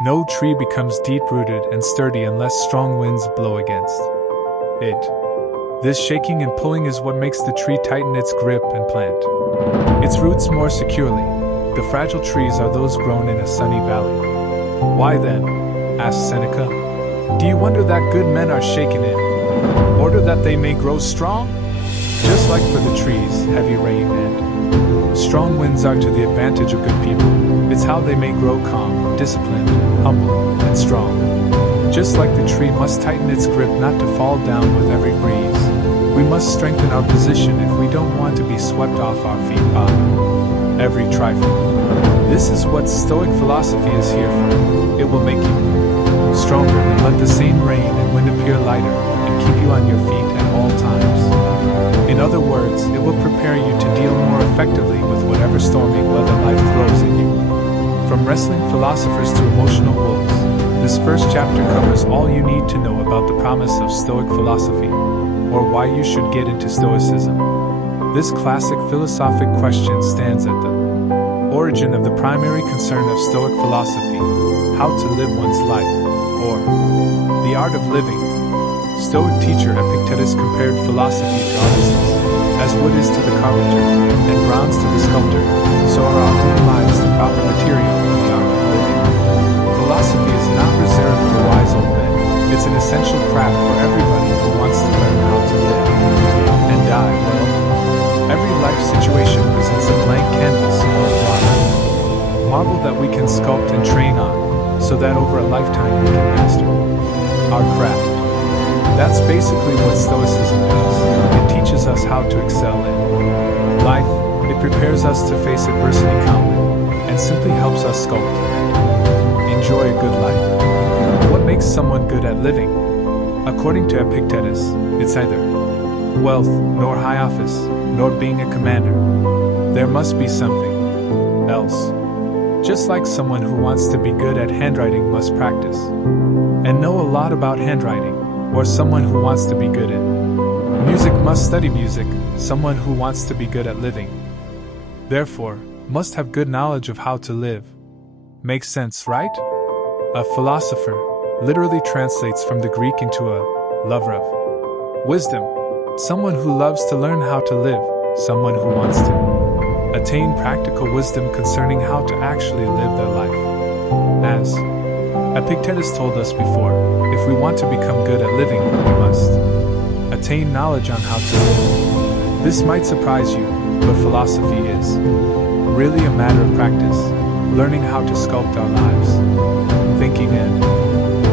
No tree becomes deep-rooted and sturdy unless strong winds blow against it. This shaking and pulling is what makes the tree tighten its grip and plant its roots more securely. The fragile trees are those grown in a sunny valley. Why then, asked Seneca, do you wonder that good men are shaken in order that they may grow strong? Just like for the trees, heavy rain and strong winds are to the advantage of good people. It's how they may grow calm, disciplined, humble, and strong. Just like the tree must tighten its grip not to fall down with every breeze, we must strengthen our position if we don't want to be swept off our feet by every trifle. This is what Stoic philosophy is here for. It will make you stronger and let the same rain and wind appear lighter and keep you on your feet at all times. In other words, it will prepare you to deal more effectively with whatever stormy weather life throws at you. From wrestling philosophers to emotional wolves, this first chapter covers all you need to know about the promise of Stoic philosophy, or why you should get into Stoicism. This classic philosophic question stands at the origin of the primary concern of Stoic philosophy: how to live one's life, or the art of living. Stoic teacher Epictetus compared philosophy to artisans. As wood is to the carpenter, and bronze to the sculptor, so are our own lives the proper material for the art of living. Philosophy is not reserved for wise old men. It's an essential craft for everybody who wants to learn how to live and die well. Every life situation presents a blank canvas or marble that we can sculpt and train on, so that over a lifetime we can master our craft. That's basically what Stoicism does. It teaches us how to excel in life. It prepares us to face adversity calmly, and simply helps us sculpt and enjoy a good life. What makes someone good at living? According to Epictetus, it's either wealth, nor high office, nor being a commander. There must be something else. Just like someone who wants to be good at handwriting must practice and know a lot about handwriting, or someone who wants to be good in music must study music, someone who wants to be good at living, therefore, must have good knowledge of how to live. Makes sense, right? A philosopher literally translates from the Greek into a lover of wisdom, someone who loves to learn how to live, someone who wants to attain practical wisdom concerning how to actually live their life. As Epictetus told us before, if we want to become good at living, we must attain knowledge on how to live. This might surprise you, but philosophy is really a matter of practice, learning how to sculpt our lives. Thinking and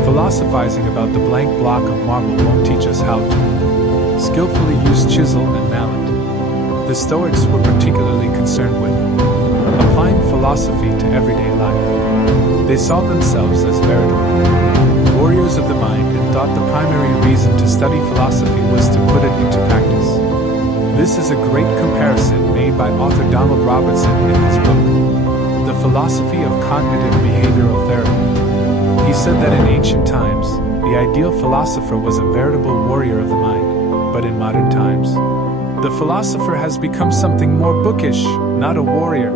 philosophizing about the blank block of marble won't teach us how to skillfully use chisel and mallet. The Stoics were particularly concerned with applying philosophy to everyday life. They saw themselves as veritable warriors of the mind and thought the primary reason to study philosophy was to put it into practice. This is a great comparison made by author Donald Robertson in his book, The Philosophy of Cognitive Behavioral Therapy. He said that in ancient times, the ideal philosopher was a veritable warrior of the mind, but in modern times, the philosopher has become something more bookish, not a warrior,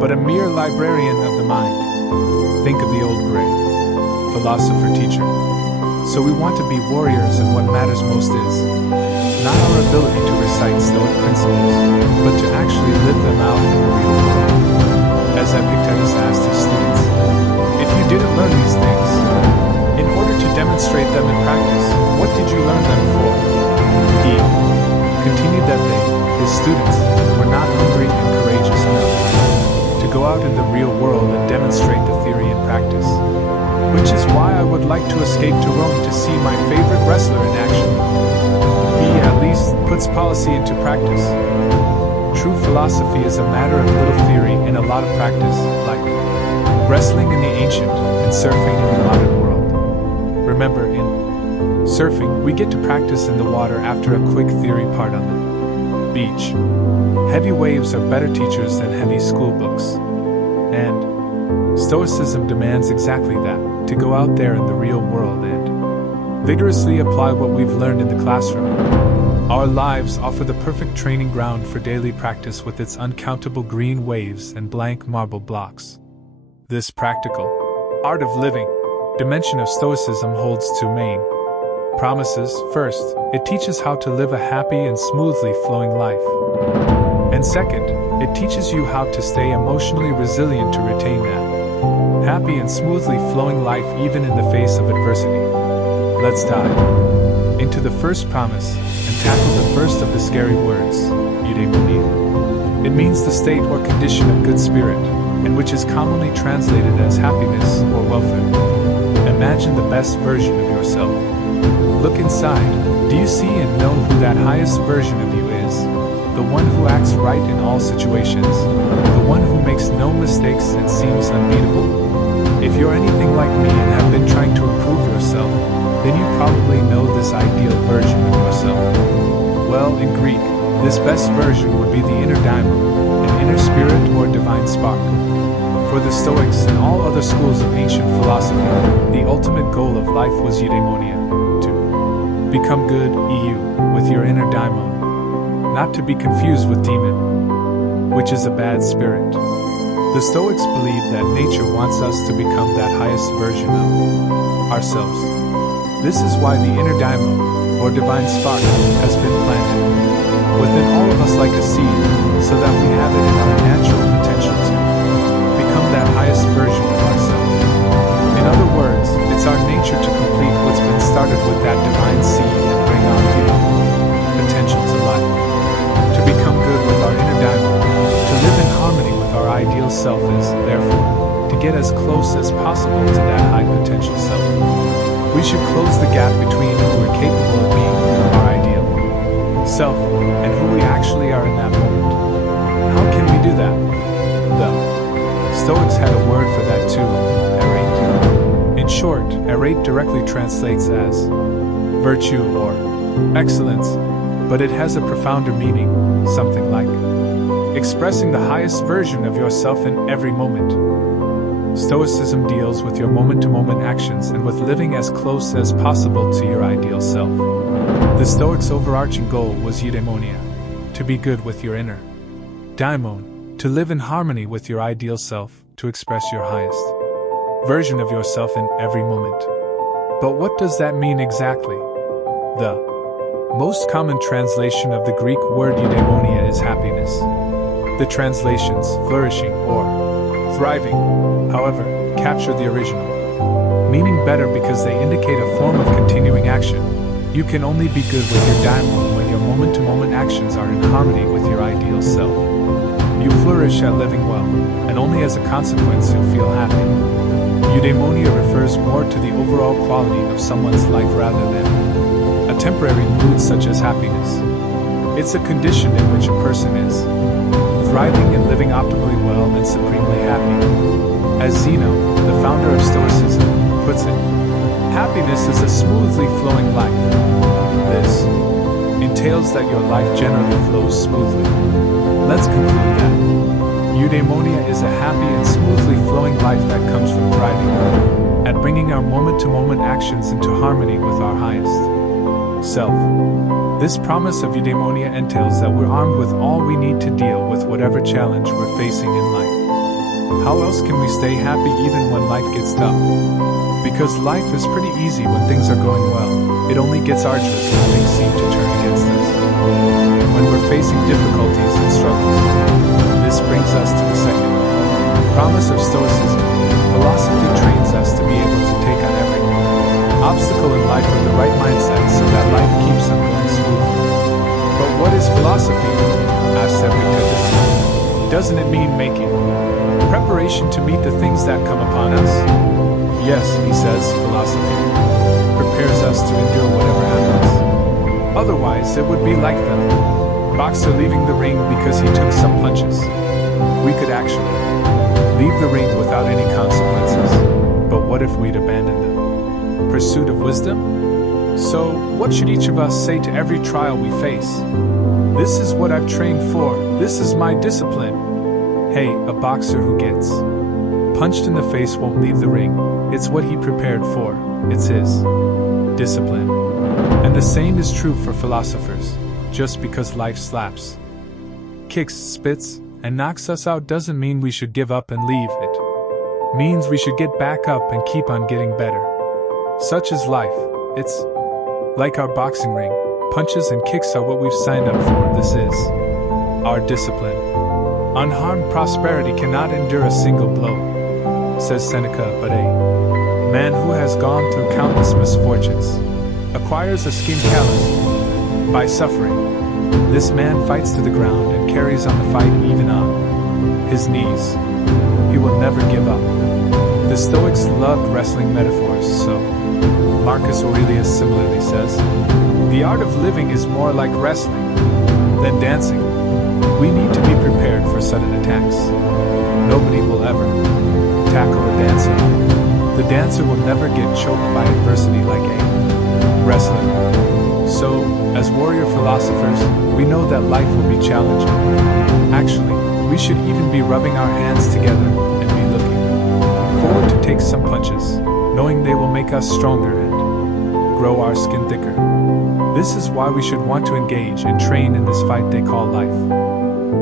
but a mere librarian of the mind. Think of the old gray philosopher teacher. So we want to be warriors, and what matters most is not our ability to recite Stoic principles, but to actually live them out in the real world. As Epictetus asked his students, if you didn't learn these things in order to demonstrate them in practice, what did you learn them for? He continued that they, his students, were not hungry and courageous enough to go out in the real world and demonstrate the theory in practice. Which is why I would like to escape to Rome to see my favorite wrestler in action. He at least puts policy into practice. True philosophy is a matter of little theory and a lot of practice, like wrestling in the ancient and surfing in the modern world. Remember, in surfing, we get to practice in the water after a quick theory part on the beach. Heavy waves are better teachers than heavy school books. And Stoicism demands exactly that, to go out there in the real world and vigorously apply what we've learned in the classroom. Our lives offer the perfect training ground for daily practice with its uncountable green waves and blank marble blocks. This practical art of living dimension of Stoicism holds two main promises. First, it teaches how to live a happy and smoothly flowing life. And second, it teaches you how to stay emotionally resilient to retain that happy and smoothly flowing life even in the face of adversity. Let's dive into the first promise and tackle the first of the scary words, eudaimonia. It means the state or condition of good spirit, and which is commonly translated as happiness or welfare. Imagine the best version of yourself. Look inside. Do you see and know who that highest version of you is? The one who acts right in all situations, the one who makes no mistakes and seems unbeatable? If you're anything like me and have been trying to improve yourself, then you probably know this ideal version of yourself. Well, in Greek, this best version would be the inner daimon, an inner spirit or divine spark. For the Stoics and all other schools of ancient philosophy, the ultimate goal of life was eudaimonia, to become good, with your inner daimon, not to be confused with demon, which is a bad spirit. The Stoics believe that nature wants us to become that highest version of ourselves. This is why the inner daimon, or divine spark, has been planted within all of us like a seed, so that we have it in our natural potential to become that highest version of ourselves. In other words, it's our nature to complete what's been started with that divine seed and bring our hidden potential to life. To become good with our inner daimon, to live in harmony with our ideal self is, therefore, to get as close as possible to that high potential self. We should close the gap between who we're capable of being, our ideal self, and who we actually are in that moment. How can we do that? The Stoics had a word for that too, arete. In short, arete directly translates as virtue or excellence, but it has a profounder meaning, something like expressing the highest version of yourself in every moment. Stoicism deals with your moment-to-moment actions and with living as close as possible to your ideal self. The Stoics' overarching goal was eudaimonia, to be good with your inner daimon, to live in harmony with your ideal self, to express your highest version of yourself in every moment. But what does that mean exactly? The most common translation of the Greek word eudaimonia is happiness. The translations, flourishing or thriving, however, capture the original meaning better because they indicate a form of continuing action. You can only be good with your daimon when your moment-to-moment actions are in harmony with your ideal self. You flourish at living well, and only as a consequence you'll feel happy. Eudaimonia refers more to the overall quality of someone's life rather than a temporary mood such as happiness. It's a condition in which a person is thriving and living optimally well and supremely happy. As Zeno, the founder of Stoicism, puts it, happiness is a smoothly flowing life. This entails that your life generally flows smoothly. Let's conclude that eudaimonia is a happy and smoothly flowing life that comes from thriving at bringing our moment-to-moment actions into harmony with our highest self. This promise of eudaimonia entails that we're armed with all we need to deal with whatever challenge we're facing in life. How else can we stay happy even when life gets tough? Because life is pretty easy when things are going well. It only gets arduous when things seem to turn against us. When we're facing difficulties and struggles. This brings us to the second promise of Stoicism. Philosophy trains us to be able to take on every obstacle in life with the right mindset so that life keeps on going smoothly. But what is philosophy? Asked Epictetus. Doesn't it mean making preparation to meet the things that come upon us? Yes, he says, philosophy prepares us to endure whatever happens. Otherwise, it would be like the boxer leaving the ring because he took some punches. We could actually leave the ring without any consequences. But what if we'd abandon the pursuit of wisdom? So, what should each of us say to every trial we face? This is what I've trained for. This is my discipline. Hey, a boxer who gets punched in the face won't leave the ring. It's what he prepared for. It's his discipline. And the same is true for philosophers. Just because life slaps, kicks, spits, and knocks us out doesn't mean we should give up and leave it. means we should get back up and keep on getting better. Such is life. It's like our boxing ring. Punches and kicks are what we've signed up for. This is our discipline. Unharmed prosperity cannot endure a single blow, says Seneca, but a man who has gone through countless misfortunes acquires a skin callous by suffering. This man fights to the ground and carries on the fight even on his knees. He will never give up. The Stoics loved wrestling metaphors, so Marcus Aurelius similarly says, "The art of living is more like wrestling than dancing. We need to be prepared for sudden attacks. Nobody will ever tackle a dancer. The dancer will never get choked by adversity like a wrestler." So, as warrior philosophers, we know that life will be challenging. Actually, we should even be rubbing our hands together and be looking forward to take some punches, knowing they will make us stronger and grow our skin thicker. This is why we should want to engage and train in this fight they call life.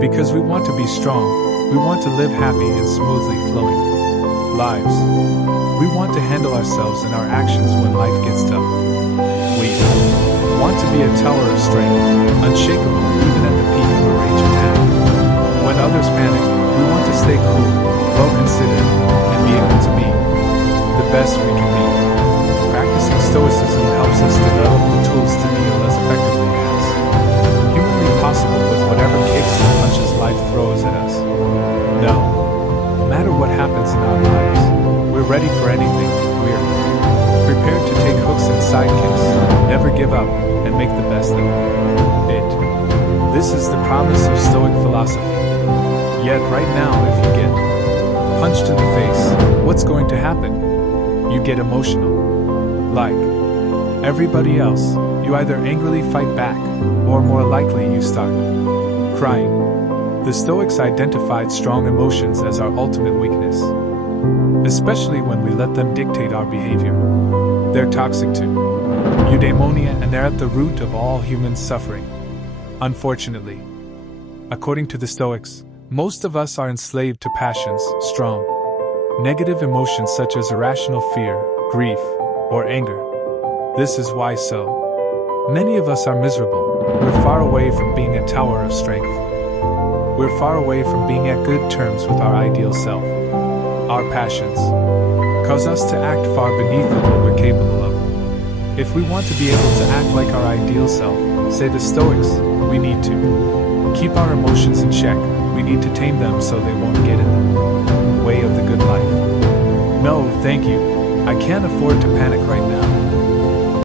Because we want to be strong, we want to live happy and smoothly flowing lives. We want to handle ourselves and our actions when life gets tough. We want to be a tower of strength, unshakable even at the peak of a rage attack. When others panic, we want to stay cool, well-considered, and be able to be the best we can be. Practicing Stoicism helps us develop the tools to deal as effectively as humanly possible with whatever kicks and punches life throws at us. No matter what happens in our lives, we're ready for anything. We're prepared to take hooks and sidekicks, never give up, and make the best of it. This is the promise of Stoic philosophy. Yet right now, if you get punched in the face, what's going to happen? You get emotional. Like everybody else, you either angrily fight back, or more likely you start crying. The Stoics identified strong emotions as our ultimate weakness, especially when we let them dictate our behavior. They're toxic to eudaimonia, and they're at the root of all human suffering. Unfortunately, according to the Stoics, most of us are enslaved to passions, strong, negative emotions such as irrational fear, grief, or anger. This is why so many of us are miserable. We're far away from being a tower of strength. We're far away from being at good terms with our ideal self. Our passions cause us to act far beneath of what we're capable of. If we want to be able to act like our ideal self, say the Stoics, we need to keep our emotions in check. We need to tame them so they won't get in the way of the good life. No, thank you. I can't afford to panic right now.